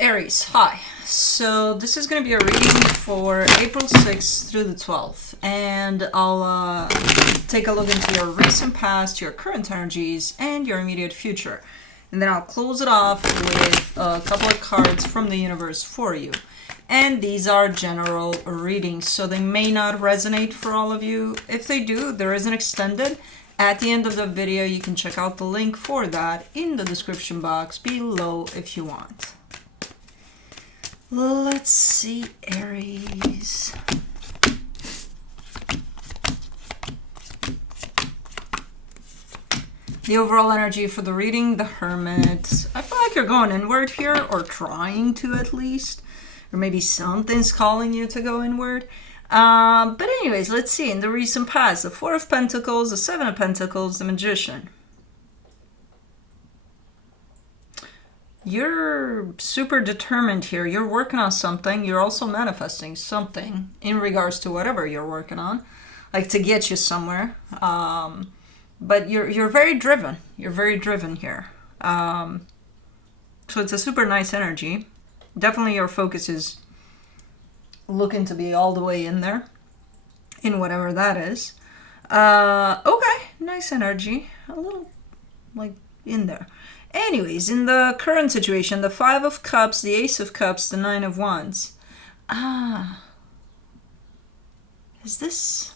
Aries, hi. So this is going to be a reading for April 6th through the 12th. And I'll take a look into your recent past, your current energies, and your immediate future. And then I'll close it off with a couple of cards from the universe for you. And these are general readings, so they may not resonate for all of you. If they do, there is an extended. At the end of the video, you can check out the link for that in the description box below if you want. Let's see, Aries. The overall energy for the reading, the Hermit. I feel like you're going inward here, or trying to at least. Or maybe something's calling you to go inward. But anyways, let's see. In the recent past, the Four of Pentacles, the Seven of Pentacles, the Magician. You're super determined here. You're working on something. You're also manifesting something in regards to whatever you're working on, like to get you somewhere. But you're very driven. You're very driven here. So it's a super nice energy. Definitely your focus is looking to be all the way in there, in whatever that is. Okay, nice energy. A little like in there. Anyways, in the current situation, the Five of Cups, the Ace of Cups, the Nine of Wands. Is this...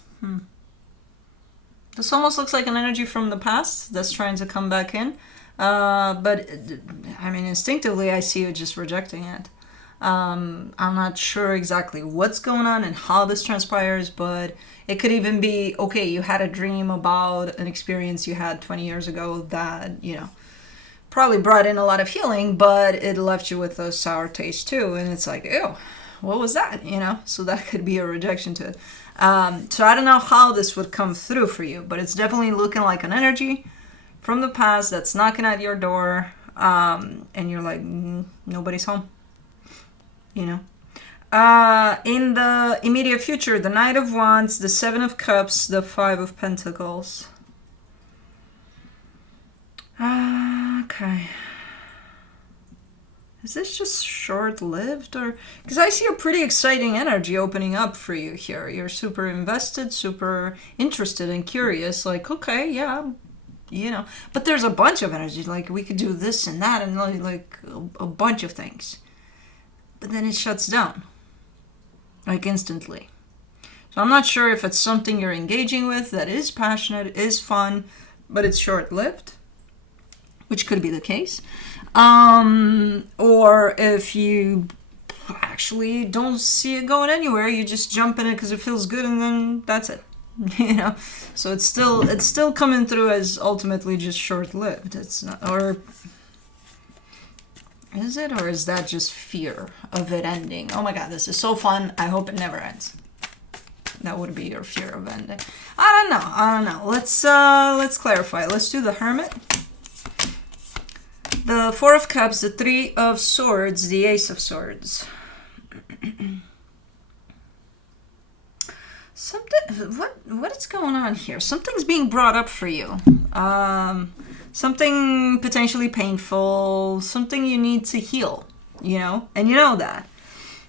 This almost looks like an energy from the past that's trying to come back in. But, I mean, instinctively, I see you just rejecting it. I'm not sure exactly what's going on and how this transpires, but it could even be, okay, you had a dream about an experience you had 20 years ago that, you know, probably brought in a lot of healing, but it left you with a sour taste too. And it's like, ew, what was that? You know, so that could be a rejection to it. So I don't know how this would come through for you, but it's definitely looking like an energy from the past that's knocking at your door. And you're like, nobody's home, you know. In the immediate future, the Knight of Wands, the Seven of Cups, the Five of Pentacles. Okay. Is this just short-lived, or because I see a pretty exciting energy opening up for you here. You're super invested, super interested and curious, like, okay, yeah, you know, but there's a bunch of energy, like we could do this and that and like a bunch of things, but then it shuts down like instantly. So I'm not sure if it's something you're engaging with that is passionate, is fun, but it's short-lived, which could be the case. Or if you actually don't see it going anywhere, you just jump in it because it feels good and then that's it. You know? So it's still coming through as ultimately just short-lived. It's not, or is it, or is that just fear of it ending? Oh my god, this is so fun. I hope it never ends. That would be your fear of ending. I don't know. Let's clarify. Let's do the Hermit. The Four of Cups, the Three of Swords, the Ace of Swords. What is going on here? Something's being brought up for you. Something potentially painful, something you need to heal, you know? And you know that.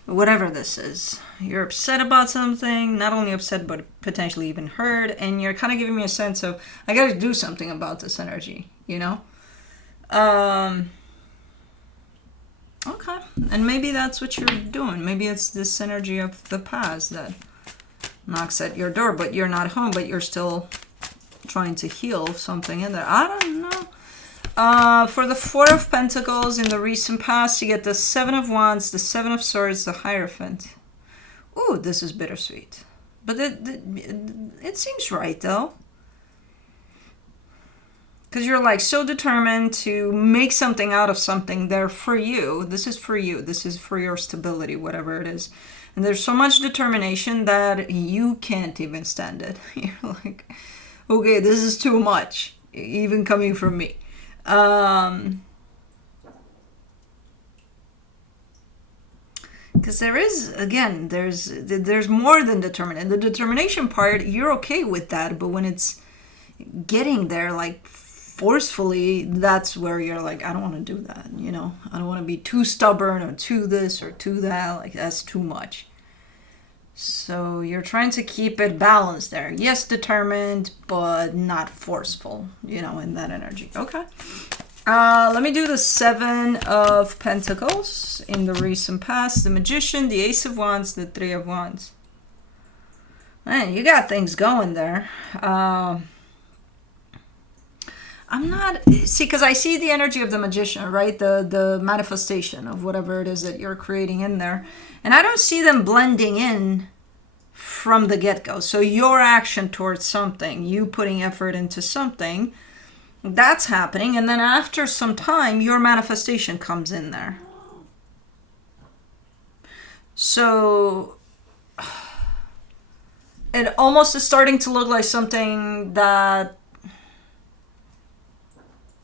Whatever this is. You're upset about something, not only upset, but potentially even hurt, and you're kind of giving me a sense of, I gotta do something about this energy, you know? Okay, and maybe that's what you're doing. Maybe it's this energy of the past that knocks at your door, but you're not home, but you're still trying to heal something in there. I don't know. For the Four of Pentacles in the recent past, you get the Seven of Wands, the Seven of Swords, the Hierophant. Ooh, this is bittersweet. But it seems right, though. Because you're like so determined to make something out of something there for you. This is for you. This is for your stability, whatever it is. And there's so much determination that you can't even stand it. You're like, okay, this is too much, even coming from me. Because there is, again, there's more than determined. And the determination part, you're okay with that. But when it's getting there, like forcefully, that's where you're like, I don't want to do that, you know? I don't want to be too stubborn or too this or too that. Like, that's too much. So you're trying to keep it balanced there. Yes, determined, but not forceful, you know, in that energy. Okay. Let me do the 7 of Pentacles in the recent past. The Magician, the Ace of Wands, the 3 of Wands. Man, you got things going there. I'm not... See, because I see the energy of the Magician, right? The manifestation of whatever it is that you're creating in there. And I don't see them blending in from the get-go. So your action towards something, you putting effort into something, that's happening. And then after some time, your manifestation comes in there. So it almost is starting to look like something that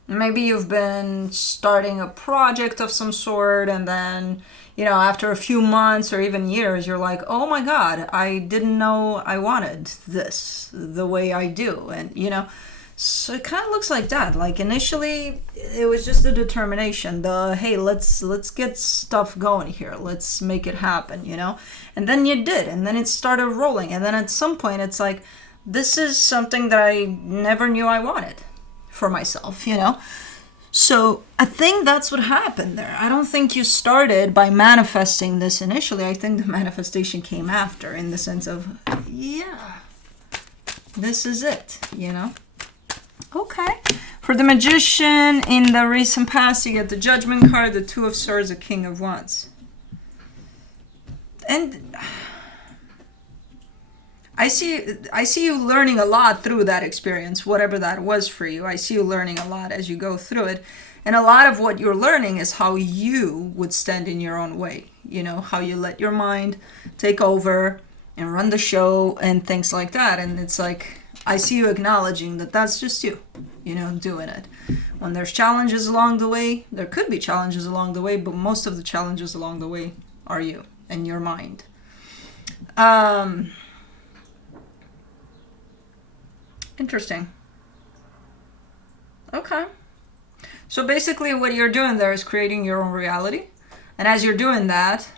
maybe you've been starting a project of some sort, and then, you know, after a few months or even years, you're like, oh my God, I didn't know I wanted this the way I do. And, you know, so it kind of looks like that. Like initially, it was just the determination, hey, let's get stuff going here. Let's make it happen, you know? And then you did, and then it started rolling. And then at some point, it's like, this is something that I never knew I wanted for myself, you know? So I think that's what happened there. I don't think you started by manifesting this initially. I think the manifestation came after, in the sense of, yeah, this is it, you know? Okay. For the Magician, in the recent past, you get the Judgment card, the 2 of Swords, the King of Wands. And I see you learning a lot through that experience, whatever that was for you. I see you learning a lot as you go through it. And a lot of what you're learning is how you would stand in your own way. You know, how you let your mind take over and run the show and things like that. And it's like, I see you acknowledging that that's just you, you know, doing it. When there's challenges along the way, there could be challenges along the way, but most of the challenges along the way are you and your mind. Interesting. Okay. So basically what you're doing there is creating your own reality. And as you're doing that,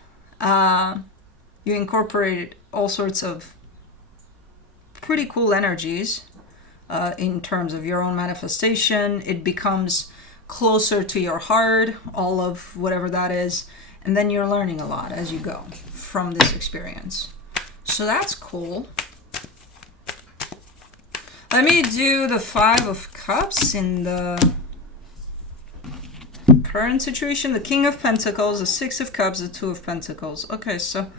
you incorporate all sorts of pretty cool energies in terms of your own manifestation. It becomes closer to your heart, all of whatever that is. And then you're learning a lot as you go from this experience. So that's cool. Let me do the 5 of Cups in the current situation. The King of Pentacles, the 6 of Cups, the 2 of Pentacles. Okay, so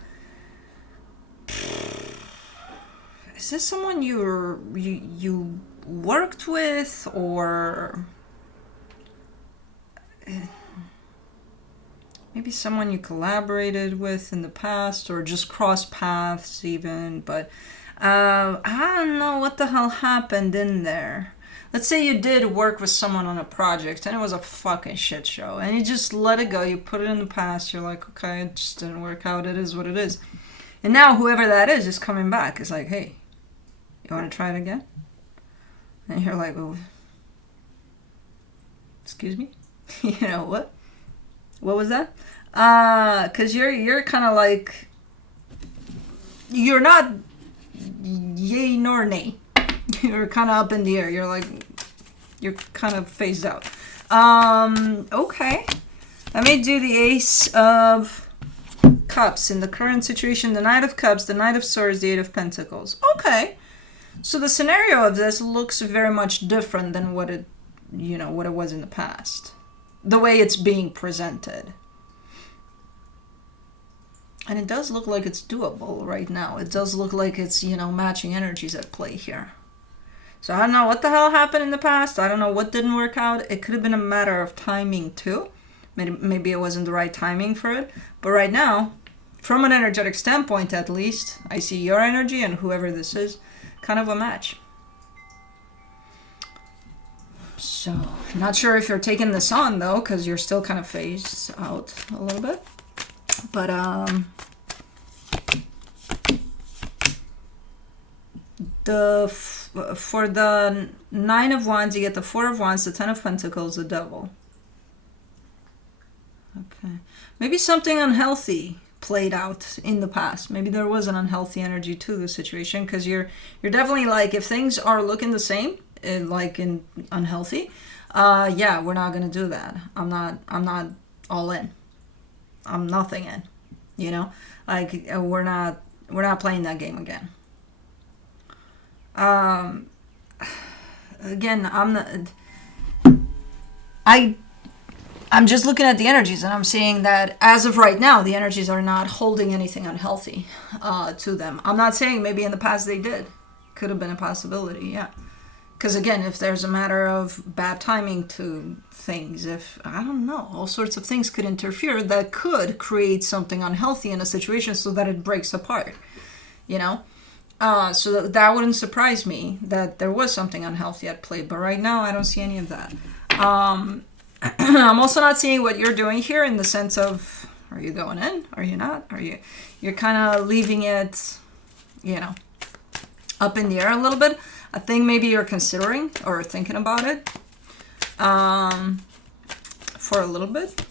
is this someone you worked with, or maybe someone you collaborated with in the past, or just crossed paths even, but I don't know what the hell happened in there. Let's say you did work with someone on a project and it was a fucking shit show, and you just let it go. You put it in the past. You're like, okay, it just didn't work out. It is what it is. And now whoever that is coming back. It's like, hey, you want to try it again? And you're like, oh, excuse me? You know what? What was that? Because you're kind of like, you're not yay nor nay. You're kind of up in the air. You're like, you're kind of phased out. Okay. Let me do the Ace of Cups in the current situation. The Knight of Cups, the Knight of Swords, the 8 of Pentacles. Okay. So the scenario of this looks very much different than what it was in the past. The way it's being presented. And it does look like it's doable right now. It does look like it's, matching energies at play here. So I don't know what the hell happened in the past. I don't know what didn't work out. It could have been a matter of timing too. Maybe it wasn't the right timing for it. But right now, from an energetic standpoint at least, I see your energy and whoever this is, kind of a match. So, not sure if you're taking this on though, because you're still kind of phased out a little bit. But the for the Nine of Wands, you get the Four of Wands, the Ten of Pentacles, the Devil. Okay. Maybe something unhealthy played out in the past. Maybe there was an unhealthy energy to the situation, because you're definitely like, if things are looking the same, like in unhealthy, yeah, we're not gonna do that. I'm not all in. I'm nothing in. You know, like we're not playing that game again. Again, I'm just looking at the energies, and I'm seeing that as of right now, the energies are not holding anything unhealthy to them. I'm not saying maybe in the past they did. Could have been a possibility, yeah. Because again, if there's a matter of bad timing to things, if, I don't know, all sorts of things could interfere that could create something unhealthy in a situation so that it breaks apart, you know? So that wouldn't surprise me that there was something unhealthy at play. But right now, I don't see any of that. I'm also not seeing what you're doing here in the sense of, are you going in? Are you not? You're kind of leaving it, you know, up in the air a little bit. I think maybe you're considering or thinking about it for a little bit.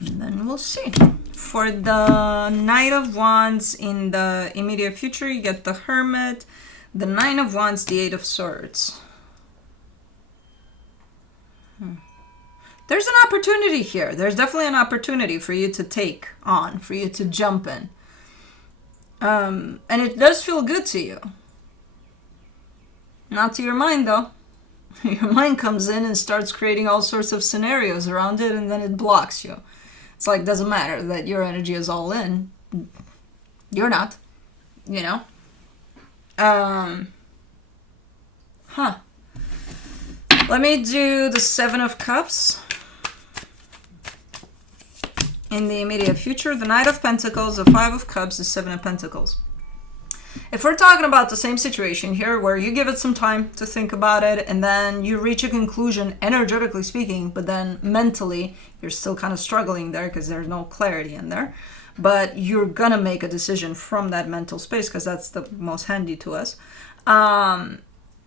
And then we'll see. For the Knight of Wands in the immediate future, you get the Hermit, the Nine of Wands, the Eight of Swords. There's an opportunity here. There's definitely an opportunity for you to take on, for you to jump in. And it does feel good to you. Not to your mind, though. Your mind comes in and starts creating all sorts of scenarios around it, and then it blocks you. It's like, doesn't matter that your energy is all in. You're not, you know? Let me do the Seven of Cups. In the immediate future, the Knight of Pentacles, the Five of Cups, the Seven of Pentacles. If we're talking about the same situation here, where you give it some time to think about it, and then you reach a conclusion, energetically speaking, but then mentally, you're still kind of struggling there because there's no clarity in there. But you're going to make a decision from that mental space, because that's the most handy to us.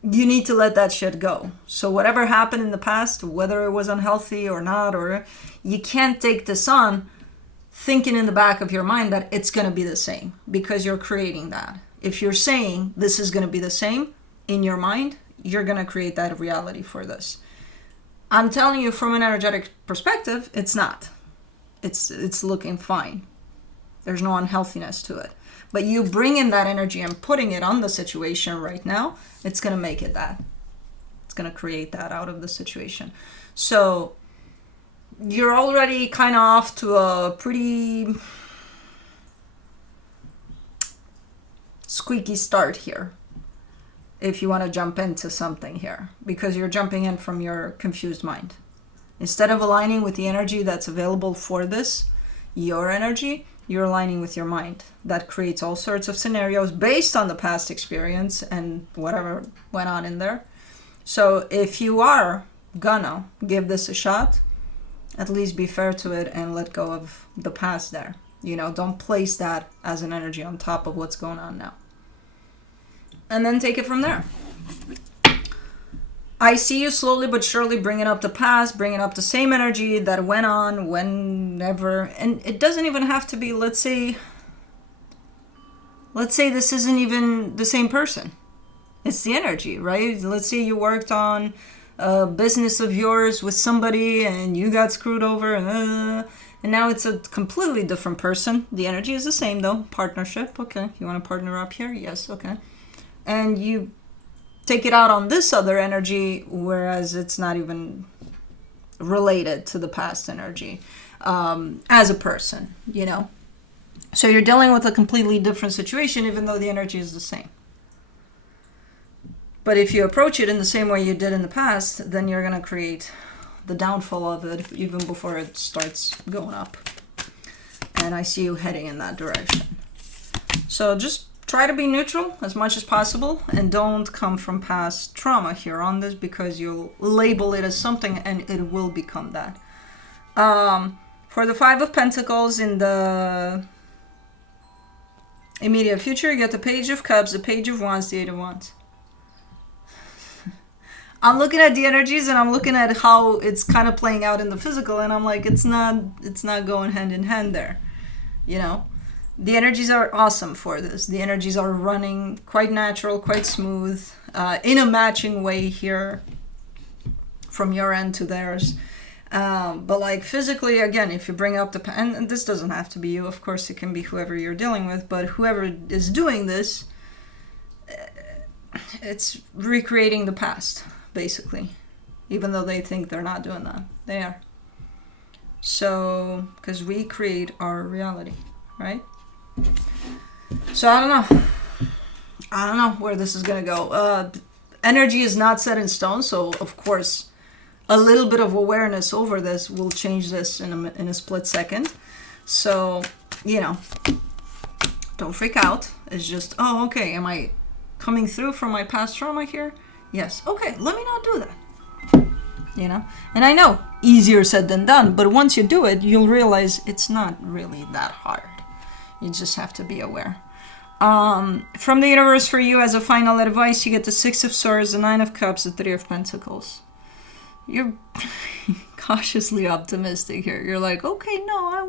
You need to let that shit go. So whatever happened in the past, whether it was unhealthy or not, or you can't take this on thinking in the back of your mind that it's going to be the same, because you're creating that. If you're saying this is going to be the same in your mind, you're going to create that reality for this. I'm telling you from an energetic perspective, it's not. It's looking fine. There's no unhealthiness to it. But you bring in that energy and putting it on the situation right now, it's going to make it that. It's going to create that out of the situation. So you're already kind of off to a pretty squeaky start here if you want to jump into something here, because you're jumping in from your confused mind. Instead of aligning with the energy that's available for this, your energy, you're aligning with your mind. That creates all sorts of scenarios based on the past experience and whatever went on in there. So if you are gonna give this a shot, at least be fair to it and let go of the past there. You know, don't place that as an energy on top of what's going on now. And then take it from there. I see you slowly but surely bringing up the past, bringing up the same energy that went on whenever. And it doesn't even have to be, let's say this isn't even the same person. It's the energy, right? Let's say you worked on a business of yours with somebody and you got screwed over and now it's a completely different person. The energy is the same though. Partnership, okay. You want to partner up here? Yes, okay. And you take it out on this other energy, whereas it's not even related to the past energy as a person, you know? So you're dealing with a completely different situation, even though the energy is the same. But if you approach it in the same way you did in the past, then you're going to create the downfall of it even before it starts going up. And I see you heading in that direction. So just try to be neutral as much as possible and don't come from past trauma here on this, because you'll label it as something and it will become that. For the Five of Pentacles in the immediate future, you get the Page of Cups, the Page of Wands, the Eight of Wands. I'm looking at the energies and I'm looking at how it's kind of playing out in the physical, and I'm like, it's not going hand in hand there, you know. The energies are awesome for this. The energies are running quite natural, quite smooth, in a matching way here from your end to theirs. But like physically, again, if you bring up the, and this doesn't have to be you, of course, it can be whoever you're dealing with, but whoever is doing this, it's recreating the past, basically, even though they think they're not doing that. They are. So, because we create our reality, right? So I don't know where this is gonna go. Energy is not set in stone, so of course a little bit of awareness over this will change this in a split second. So, you know, don't freak out. It's just, oh, okay, am I coming through from my past trauma here? Yes. Okay, let me not do that. You know? And I know, easier said than done, but once you do it, you'll realize it's not really that hard. You just have to be aware. From the universe for you, as a final advice, you get the 6 of Swords, the 9 of Cups, the 3 of Pentacles. You're cautiously optimistic here. You're like, okay, no, I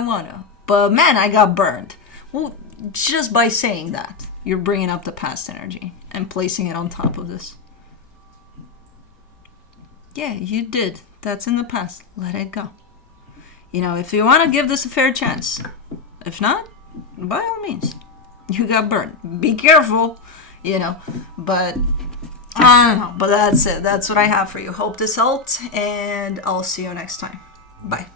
wanna. But man, I got burned. Well, just by saying that, you're bringing up the past energy and placing it on top of this. Yeah, you did. That's in the past. Let it go. You know, if you want to give this a fair chance. If not, by all means. You got burned. Be careful, you know. But I don't know. But that's it. That's what I have for you. Hope this helped, and I'll see you next time. Bye.